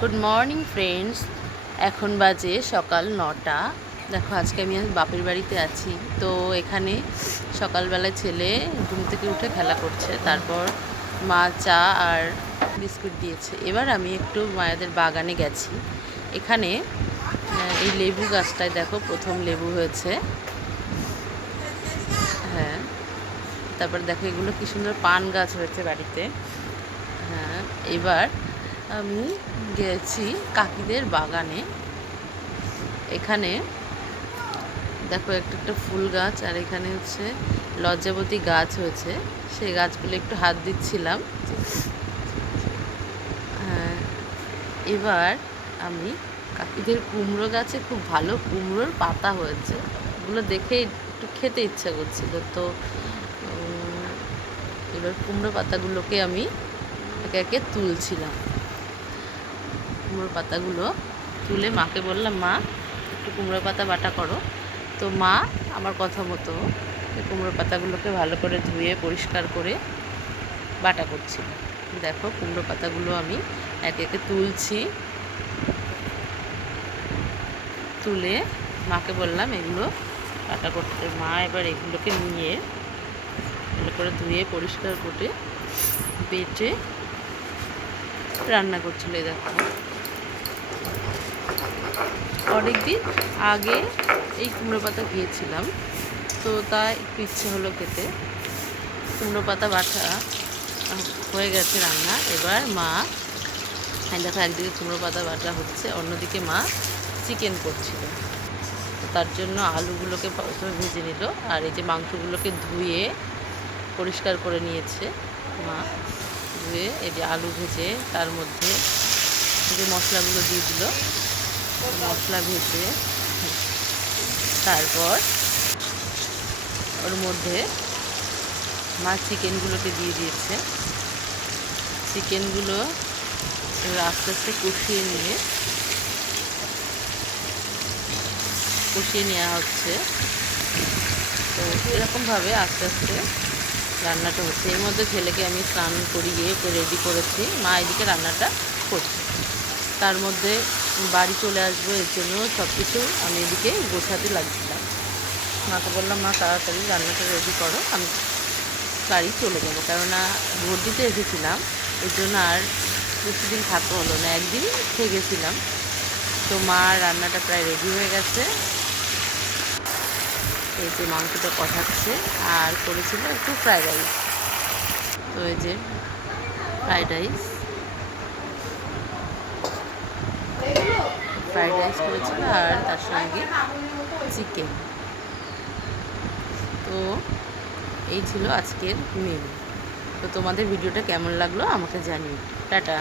Good morning friends. এখন বাজে সকাল 9টা। দেখো আজকে আমি বাপের বাড়িতে আছি, তো এখানে সকালবেলায় ছেলে ঘুম থেকে উঠে খেলা করছে, তারপর মা চা আর বিস্কুট দিয়েছে। এবার আমি একটু মায়েদের বাগানে গেছি। এখানে এই লেবু গাছটায় দেখো প্রথম লেবু হয়েছে। হ্যাঁ, তারপর দেখো এগুলো কি সুন্দর পান গাছ হয়েছে বাড়িতে। হ্যাঁ, এবার আমি গেছি কাকিদের বাগানে। এখানে দেখো একটা একটা ফুল গাছ, আর এখানে হচ্ছে লজ্জাবতী গাছ হয়েছে, সেই গাছগুলো একটু হাত দিচ্ছিলাম। হ্যাঁ, এবার আমি কাকিদের কুমড়ো গাছে খুব ভালো কুমড়োর পাতা হয়েছে, ওগুলো দেখেই একটু খেতে ইচ্ছা করছিল। তো এবার কুমড়ো পাতাগুলোকে আমি একে একে তুলছিলাম। কুমড়ো পাতাগুলো তুলে মাকে বললাম, মা একটু কুমড়ো পাতা বাটা করো। তো মা আমার কথা মতো কুমড়ো পাতাগুলোকে ভালো করে ধুয়ে পরিষ্কার করে বাটা করছিল। দেখো কুমড়ো পাতাগুলো আমি একে একে তুলছি, তুলে মাকে বললাম এগুলো বাটা করতে। মা এবার এগুলোকে নিয়ে ভালো করে ধুয়ে পরিষ্কার করে বেটে রান্না করছিল। দেখো অনেকদিন আগে এই কুমড়ো পাতা খেয়েছিলাম, তো তাই একটু ইচ্ছে হলো খেতে। কুমড়ো পাতা বাটা হয়ে গেছে রান্না। এবার মা দেখো একদিকে কুমড়ো পাতা বাটা হচ্ছে, অন্যদিকে মা চিকেন করছিল। তো তার জন্য আলুগুলোকে প্রথমে ভেজে নিল, আর এই যে মাংসগুলোকে ধুয়ে পরিষ্কার করে নিয়েছে মা। ধুয়ে এই যে আলু ভেজে তার মধ্যে যে মশলাগুলো দিয়ে দিল, মশলা ভেজে তারপর ওর মধ্যে মা চিকেনগুলোকে দিয়ে দিয়েছে। চিকেনগুলো আস্তে আস্তে কষিয়ে নেওয়া হচ্ছে। তো এরকমভাবে আস্তে আস্তে রান্নাটা হচ্ছে। এর মধ্যে ছেলেকে আমি স্নান করিয়ে ওকে রেডি করেছি, মা এদিকে রান্নাটা করছে। তার মধ্যে বাড়ি চলে আসবো, এর জন্য সব কিছু আমি এদিকে গোছাতে লাগছিলাম। মাকে বললাম, মা তাড়াতাড়ি রান্নাটা রেডি করো, আমি বাড়ি চলে যাবো। কেননা ভোট দিতে এসেছিলাম, এর জন্য আর বেশি দিন থাকা হলো না, একদিন থেকেছিলাম। তো মা রান্নাটা প্রায় রেডি হয়ে গেছে। এই যে মাংসটা কষাচ্ছে, আর করেছিল একটু ফ্রাইড রাইস। তো এই যে ফ্রাইড রাইস করেছিল, আর তার সঙ্গে চিকেন। তো এই ছিল আজকের মেনু। তো তোমাদের ভিডিওটা কেমন লাগলো আমাকে জানিও। টাটা।